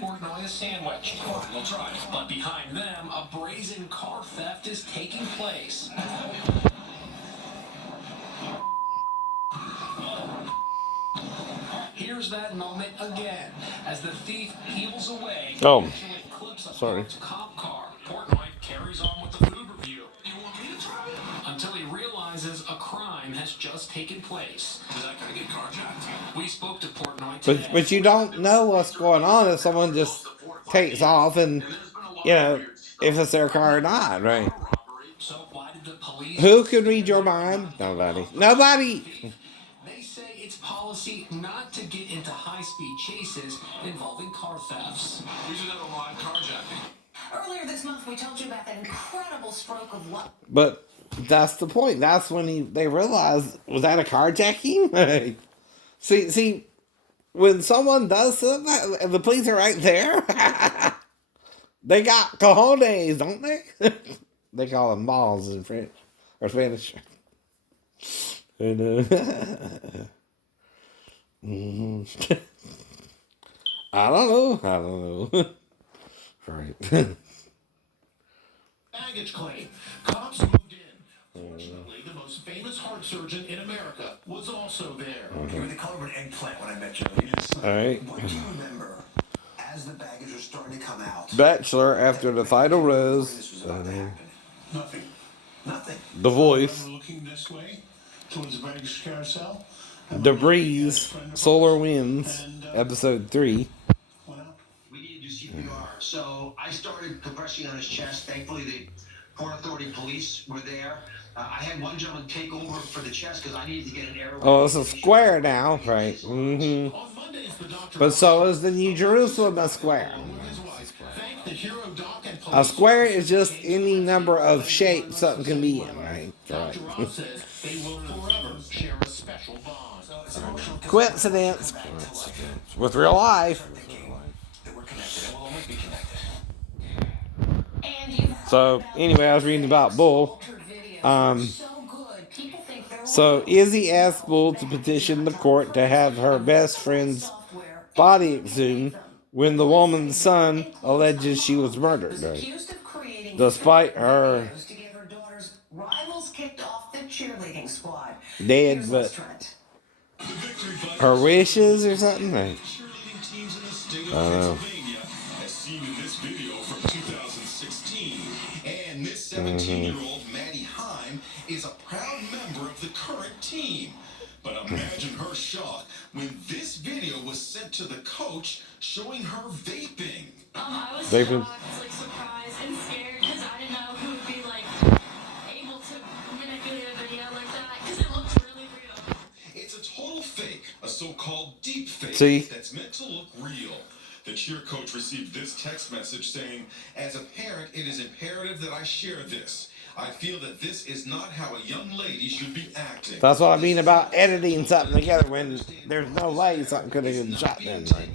Portnoy a sandwich. We'll try. But behind them, a brazen car theft is taking place. Here's that moment again as the thief peels away. Oh, Clips a sorry. cop car. Portnoy carries on with the food review. You want me to try it? Until he realizes a crime has just taken place. Is that going to get carjacked? We spoke to Portnoy today. But you don't know what's going on if someone just takes off and, you know, if it's their car or not, right? So why did the police... Who can read your mind? Nobody. Nobody! They say it's policy not to get into high-speed chases involving car thefts. We should have a live carjacking. Earlier this month, we told you about that incredible stroke of luck. But that's the point. That's when they realized, was that a carjacking? see, when someone does something, and the police are right there, they got cojones, don't they? They call them balls in French or Spanish. And, I don't know. Right. Baggage claim. Cops moved in. Fortunately, the most famous heart surgeon in America was also there. You were the color of an eggplant when I met you. All right. What do you remember as the baggage was starting to come out? Bachelor after the final rose. Nothing. Nothing. The Voice. Looking this way towards the baggage carousel. Debris. Solar Winds. Episode 3. We needed to do CPR, so I started compressing on his chest. Thankfully, the Port Authority police were there. I had one gentleman take over for the chest because I needed to get an airway. Oh, it's a square now, right? Mm-hmm. But so is the New Jerusalem a square. A square is just any number of shapes something can be in, right? Right. Coincidence with real life. So anyway, I was reading about Bull. So Izzy asked Bull to petition the court to have her best friend's body exhumed when the woman's son alleges she was murdered. Right? Despite her dead, but her wishes or something. Right? I don't know. As seen in this video from 2016, and this 17-year-old Maddie Heim is a proud member of the current team. But imagine her shock when this video was sent to the coach showing her vaping. I was Vaping. shocked, surprised and scared because I didn't know who would be able to manipulate a video like that because it looks really real. It's a total fake, a so-called deep fake See? That's meant to look real. The cheer coach received this text message saying, "As a parent, it is imperative that I share this. I feel that this is not how a young lady should be acting." That's what I mean about editing something together when there's no way something could have been shot then, right?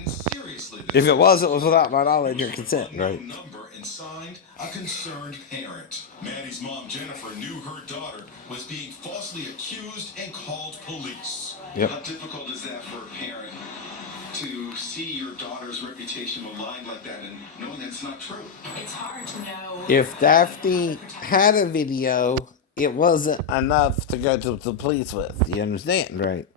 If it was without my knowledge or consent, right? Number and signed a concerned parent. Maddie's mom, Jennifer, knew her daughter was being falsely accused and called police. Yep. How difficult is that for a parent to see your daughter's reputation maligned like that and knowing that it's not true? It's hard to know. If Daphne had a video, it wasn't enough to go to the police with. You understand, right?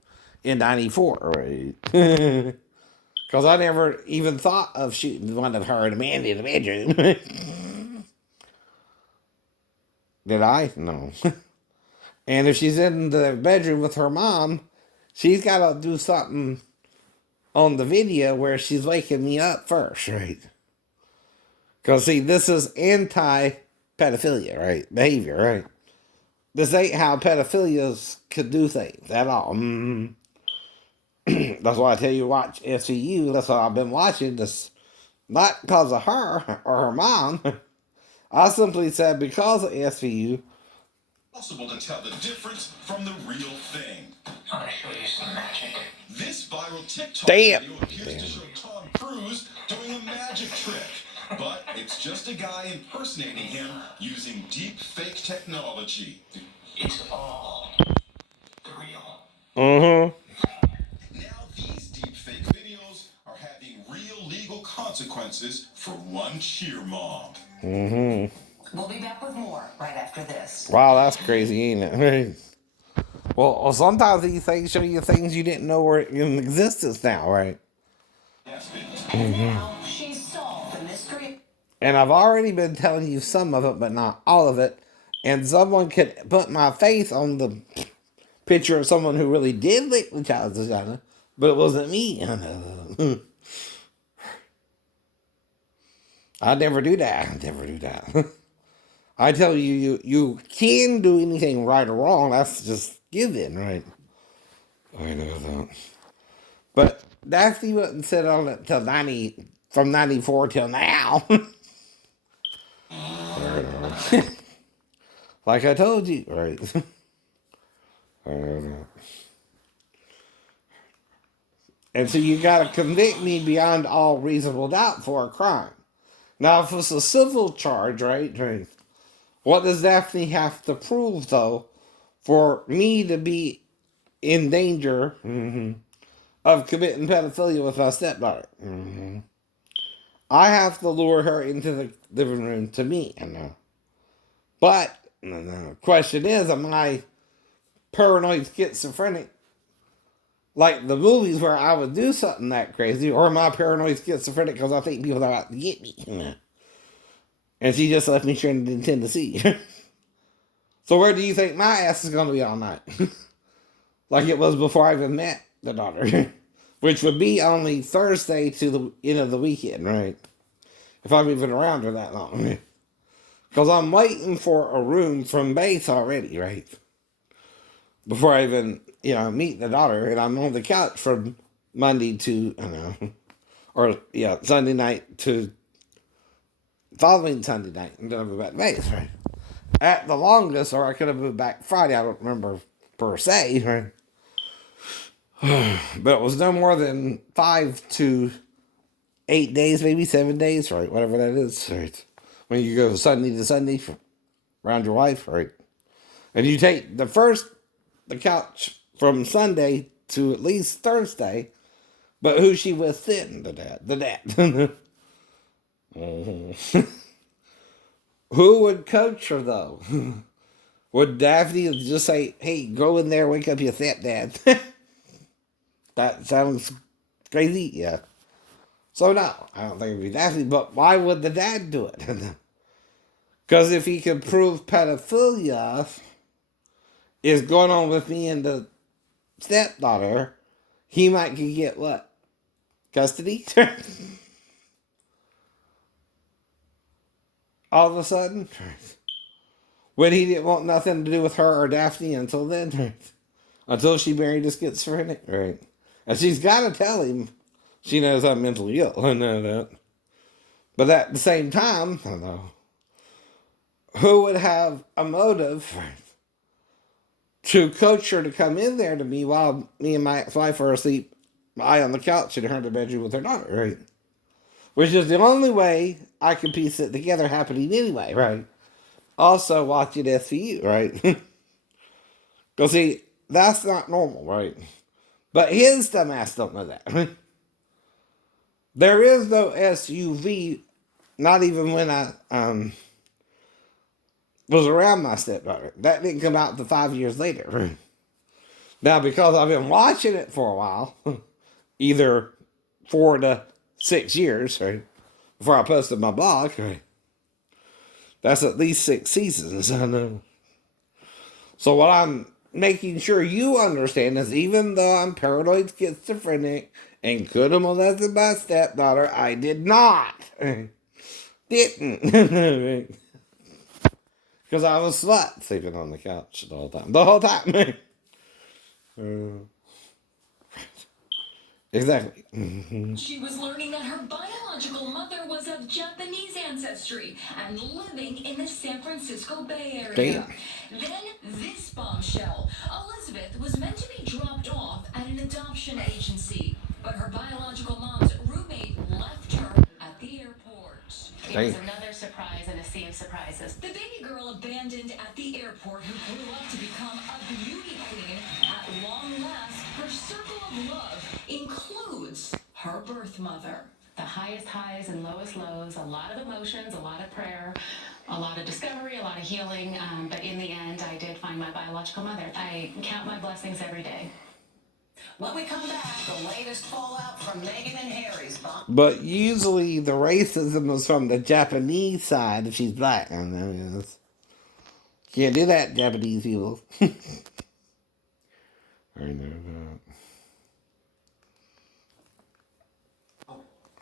In 94, right? Because I never even thought of shooting one of her and Amanda in the bedroom. Did I? No. And if she's in the bedroom with her mom, she's got to do something on the video where she's waking me up first, right? Because, see, this is anti-pedophilia, right? Behavior, right? This ain't how pedophilias could do things at all. That's why I tell you watch SVU. That's why I've been watching this. Not because of her or her mom. I simply said because of SVU. Possible to tell the difference from the real thing. I'm gonna show you some magic. This viral TikTok Damn. video appears to show Tom Cruise doing a magic trick. But it's just a guy impersonating him using deep fake technology. It's all the real. Mm-hmm. Now these deep fake videos are having real legal consequences. consequences for one cheer mom. We'll be back with more right after this. Wow, that's crazy, ain't it? Well, sometimes these things show you things you didn't know were in existence now, right? And now she's solved the mystery. And I've already been telling you some of it, but not all of it. And someone could put my face on the picture of someone who really did lick the child's vagina, but it wasn't me. I'd never do that. I'd never do that. I tell you, you can do anything right or wrong. That's just given, right? I know that. But Daphne wouldn't sit on it till from 94 till now. Like I told you, right? I know that. And so you gotta convict me beyond all reasonable doubt for a crime. Now, if it's a civil charge, right? What does Daphne have to prove, though, for me to be in danger of committing pedophilia with my stepdaughter? I have to lure her into the living room to me. But the question is, am I paranoid schizophrenic like the movies where I would do something that crazy, or am I paranoid schizophrenic because I think people are out to get me? And she just left me stranded in Tennessee. So where do you think my ass is going to be all night? Like it was before I even met the daughter. Which would be only Thursday to the end of the weekend, right? If I'm even around her that long. Because I'm waiting for a room from base already, right? Before I even, meet the daughter. And I'm on the couch from Monday to, Sunday night to following Sunday night, and then I moved back to Vegas, right? At the longest, or I could have moved back Friday, I don't remember per se, right? But it was no more than 5 to 8 days, maybe 7 days, right? Whatever that is, right? When you go Sunday to Sunday around your wife, right? And you take the couch from Sunday to at least Thursday, but who's she with then? The dad. Who would coach her, though? Would Daphne just say, hey, go in there, wake up your stepdad? That sounds crazy, yeah. So no, I don't think it'd be Daphne, but why would the dad do it? Because if he could prove pedophilia is going on with me and the stepdaughter, he might could get what? Custody? All of a sudden? When he didn't want nothing to do with her or Daphne until then, right? Until she married a schizophrenic, right? And she's got to tell him she knows I'm mentally ill. I know that. But at the same time, I know, who would have a motive to coach her to come in there to me while me and my ex-wife are asleep, I on the couch in her bedroom with her daughter, right? Which is the only way I can piece it together happening anyway, right? Also watching SVU, right? Because see, that's not normal, right? But his dumbass don't know that. There is no SUV, not even when I was around my stepdaughter. That didn't come out until 5 years later. Now, because I've been watching it for a while, either 4 to 6 years, right, before I posted my blog, right, that's at least 6 seasons, I know. So what I'm making sure you understand is even though I'm paranoid schizophrenic and could have molested my stepdaughter, I did not. Didn't. Because I was slut sleeping on the couch the whole time. The whole time. Exactly. She was learning that her biological mother was of Japanese ancestry and living in the San Francisco Bay Area. Damn. Then this bombshell. Elizabeth was meant to be dropped off at an adoption agency, but her biological mom's roommate left her at the airport. It was another surprise in a sea of surprises. The baby girl abandoned at the airport who grew up to become a beauty queen at long last. Her circle of love includes her birth mother. The highest highs and lowest lows, a lot of emotions, a lot of prayer, a lot of discovery, a lot of healing. But in the end, I did find my biological mother. I count my blessings every day. When we come back, the latest fallout from Meghan and Harry's bomb. But usually the racism is from the Japanese side if she's black. I know, yes. Can't do that, Japanese people. I know that.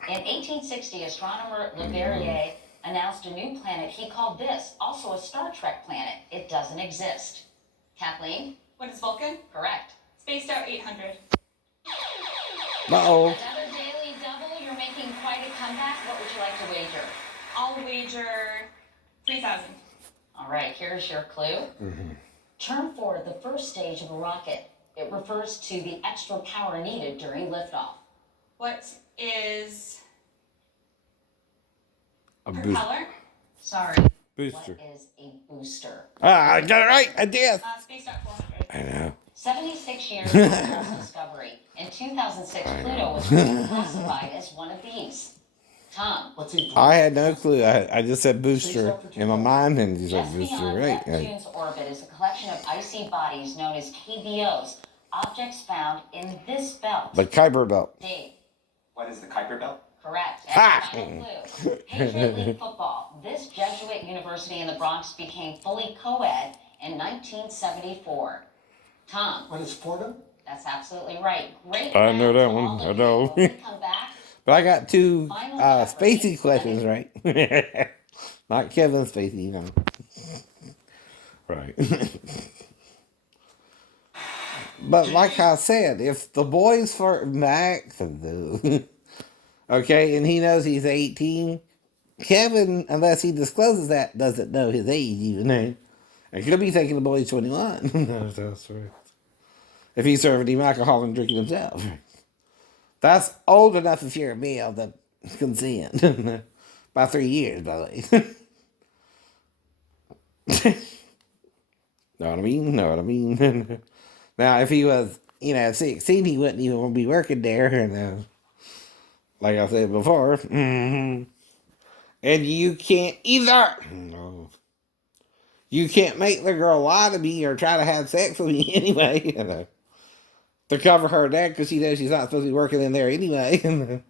In 1860, astronomer Leverrier announced a new planet he called this, also a Star Trek planet. It doesn't exist. Kathleen? What is Vulcan? Correct. Spaced out 800. Uh-oh. Another daily double. You're making quite a comeback. What would you like to wager? I'll wager 3,000. All right, here's your clue. Term for the first stage of a rocket. It refers to the extra power needed during liftoff. What is A booster. propeller? Sorry. Booster. What is a booster? Ah, I got it right. I did. Spaced out 400. I know. 76 years after its discovery. In 2006, Pluto was classified as one of these. Tom. What's he? I had no clue. I just said booster in my mind, and you said Just booster, beyond right? Neptune's orbit is a collection of icy bodies known as KBOs, objects found in this belt. The Kuiper Belt. Dave. What is the Kuiper Belt? Correct. Ha! And final clue. Patriot League football. This Jesuit university in the Bronx became fully co-ed in 1974. Tom. What is Fordham? That's absolutely right. Great. I know round that to one. all I of know. you. When we come back, But I got two Spacey questions right. Not Kevin Spacey, you know. Right. But like I said, if the boy's for Max, okay, and he knows he's 18, Kevin, unless he discloses that, doesn't know his age even. And could be thinking the boy's 21. No, that's right. If he's serving him alcohol and drinking himself. That's old enough if you're a male to consent. By 3 years, by the way. Know what I mean? Know what I mean? Now, if he was, 16, he wouldn't even be working there. And, like I said before. And you can't either. No. You can't make the girl lie to me or try to have sex with me anyway. To cover her neck because she knows she's not supposed to be working in there anyway.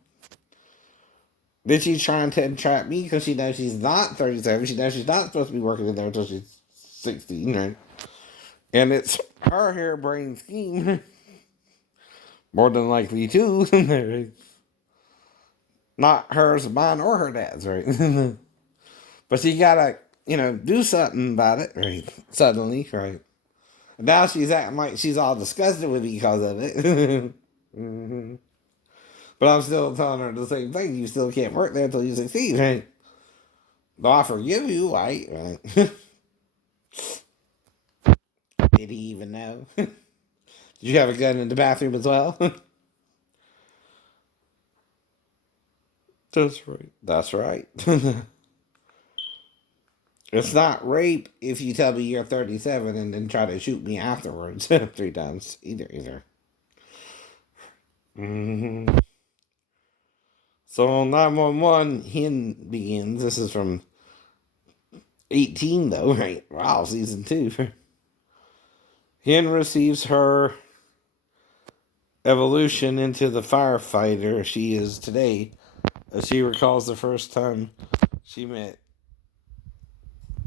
Then she's trying to entrap me because she knows she's not 37. She knows she's not supposed to be working in there until she's 16, right? And it's her harebrained scheme. More than likely, too. Not hers, mine, or her dad's, right? But she gotta, do something about it, right? Suddenly, right? Now she's acting like she's all disgusted with me because of it. But I'm still telling her the same thing. You still can't work there until you succeed, right? Though I forgive you, right? Did he even know? Did you have a gun in the bathroom as well? That's right. That's right. It's not rape if you tell me you're 37 and then try to shoot me afterwards 3 times. Either. So 911 Hen begins. This is from 18 though, right? Wow, season 2. Hen receives her evolution into the firefighter she is today, as she recalls the first time she met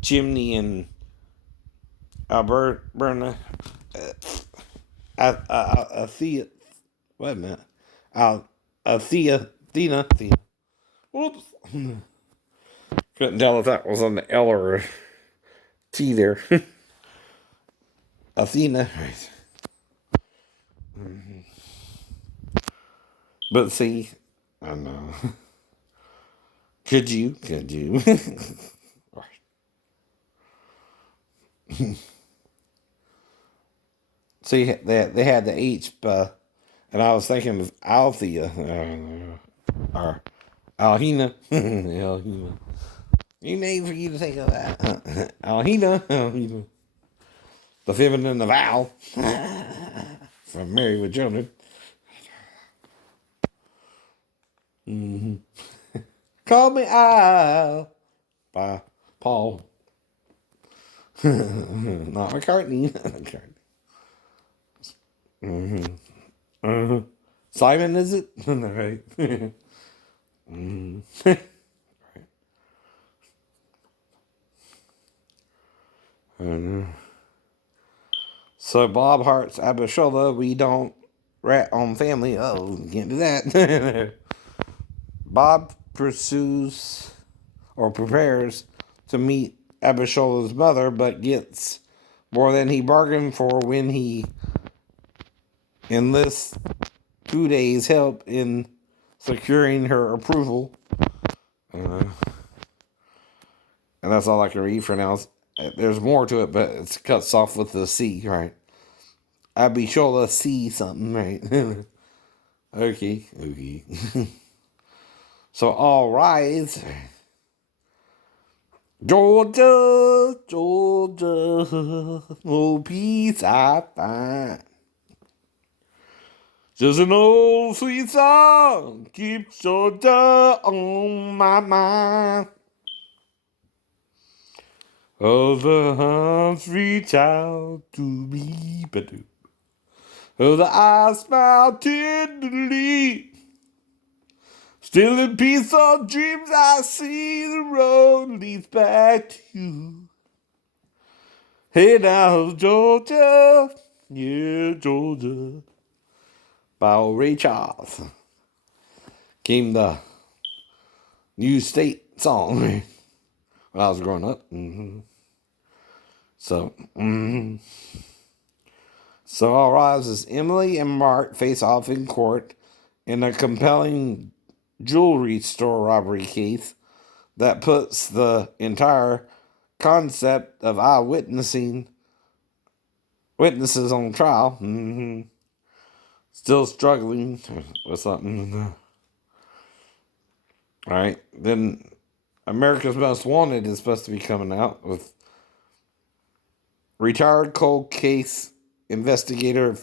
Chimney and Alberta, Athea, wait a minute, Athena, whoops, couldn't tell if that was on the L or a T there. Athena, right. But see, I know. Could you? See, they had the H, and I was thinking of Althea, or Alhina. Alhina. New name for you to think of that. Alhina. Alhina. The feminine of Al. From Married with Children. Mm-hmm. Call Me Out by Paul. Not McCartney. Mm-hmm. Simon, is it? Right. Mm-hmm. Right. So Bob Hart's Abishola, we don't rat on family. Oh, can't do that. Bob prepares to meet Abishola's mother, but gets more than he bargained for when he enlists Uday's help in securing her approval. And that's all I can read for now. There's more to it, but it cuts off with the C, right? Abishola C something, right? Okay. So all rise. Georgia, oh peace I find. Just an old sweet song keeps Georgia on my mind. Oh, the arms reach out to me, but oh, the eyes smile tenderly. Still in peace of dreams, I see the road leads back to you. Hey now, Georgia, yeah, Georgia. By old Ray Charles. Came the new state song when I was growing up. Mm-hmm. So All Rise as Emily and Mark face off in court in a compelling jewelry store robbery case that puts the entire concept of witnesses on trial. Mm-hmm. Still struggling with something. All right. Then America's Most Wanted is supposed to be coming out with retired cold case investigator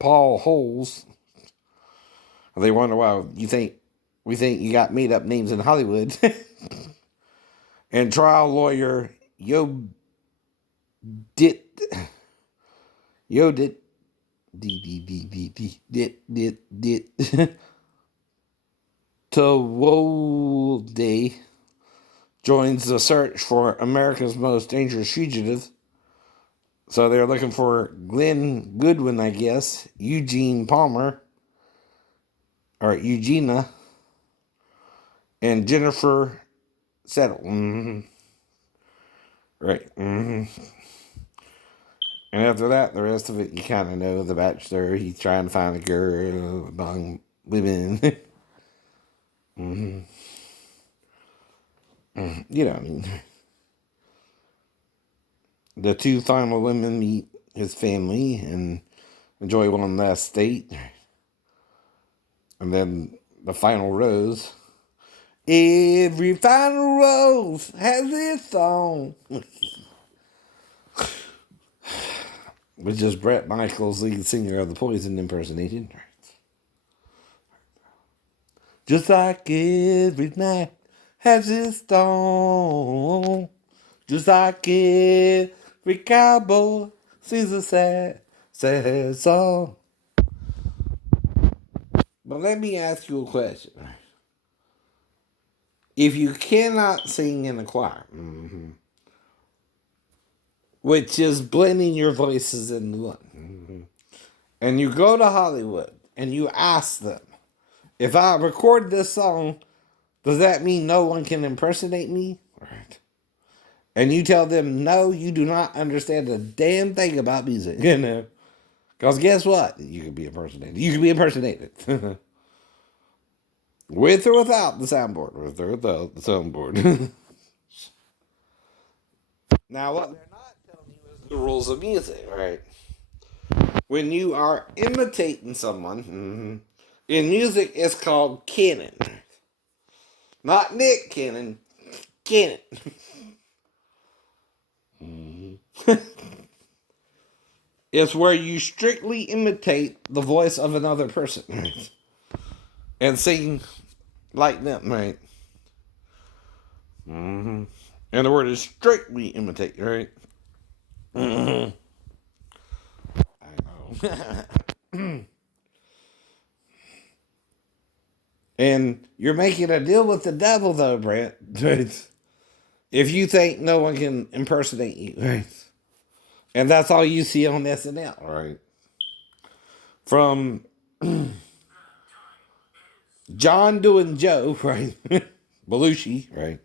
Paul Holes. They wonder why we think you got made up names in Hollywood. And trial lawyer Yodit Towolde joins the search for America's Most Dangerous Fugitive. So they're looking for Glenn Goodwin, I guess, Eugene Palmer, or Eugenia, and Jennifer Settle. Mm-hmm. Right. Mm-hmm. And after that, the rest of it, you kind of know. The Bachelor, he's trying to find a girl among women. Mm-hmm. You know what I mean. The two final women meet his family and enjoy one last date. And then the final rose. Every final rose has its song. Which is Bret Michaels, lead singer of the Poison, impersonated. Just like every night has its dawn. Just like every cowboy sings a sad, sad song. But let me ask you a question. If you cannot sing in a choir, which is blending your voices into one, and you go to Hollywood and you ask them, if I record this song, does that mean no one can impersonate me? Right. And you tell them, no, you do not understand a damn thing about music, you know. Because guess what? You can be impersonated. You can be impersonated. With or without the soundboard. With or without the soundboard. Now, what they're not telling you is the rules of music, right? When you are imitating someone, in music, it's called canon. Not Nick Cannon. Canon. It's where you strictly imitate the voice of another person. And sing like them, right? And the word is strictly imitate, right? I know. And you're making a deal with the devil, though, Brent. If you think no one can impersonate you, right? And that's all you see on SNL, right? From John doing Joe, right? Belushi, right?